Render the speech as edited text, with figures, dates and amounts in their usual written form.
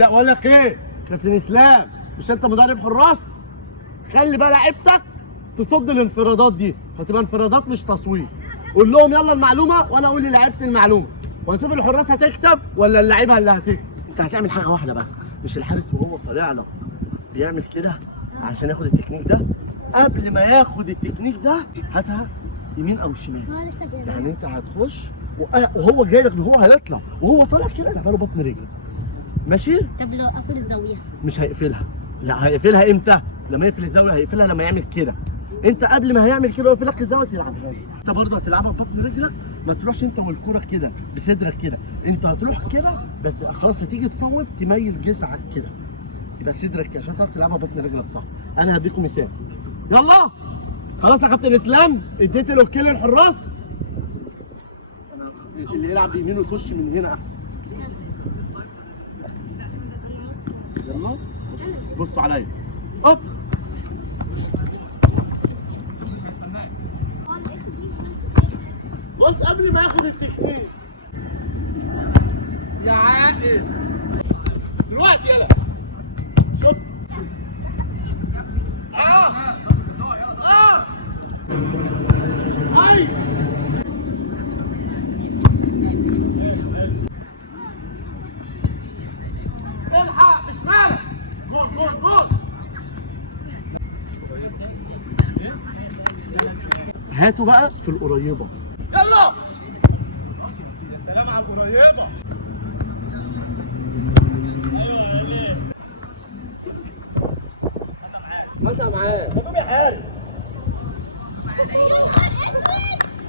لا بقول لك ايه كابتن اسلام، مش انت مدرب حراس؟ خلي بقى لعيبتك تصد الانفرادات دي، هتبقى انفرادات مش تصوير. قول لهم يلا المعلومه وانا اقول للعيبه المعلومه، ونشوف الحراس هتكسب ولا اللعيبه اللي هتكسب. انت هتعمل حاجه واحده بس، مش الحارس وهو طالع لك بيعمل كده عشان ياخد التكنيك ده، قبل ما ياخد التكنيك ده هاتها يمين او شمال. يعني انت هتخش وهو جاي لك، هو هيطلع وهو طالع كده تعمله بطن رجلك، ماشي؟ طب لو قفل الزاويه؟ مش هيقفلها. لا هيقفلها امتى؟ لما يقفل الزاويه هيقفلها لما يعمل كده. انت قبل ما هيعمل كده ويقفل لك الزاويه تلعبها. انت برضه هتلعبها ببطن رجلك، ما تروحش انت والكوره كده بصدرك كده، انت هتروح كده بس خلاص هتيجي تصوب تميل جسعك كده، يبقى صدرك كده عشان تعرف تلعبها ببطن رجلك صح. انا هديكم مثال. يلا خلاص يا كابتن اسلام، اديت الاوكي للحراس. اللي يلعب يمينه يخش من هنا احسن. يلا بصوا عليا. هوب بص قبل ما ياخد التكنيك يا عاقل دلوقتي يلا شوف هاي الحق مش مالك. جول جول جول. هاتوا بقى في القريبه. يلا يا سلام على القريبه.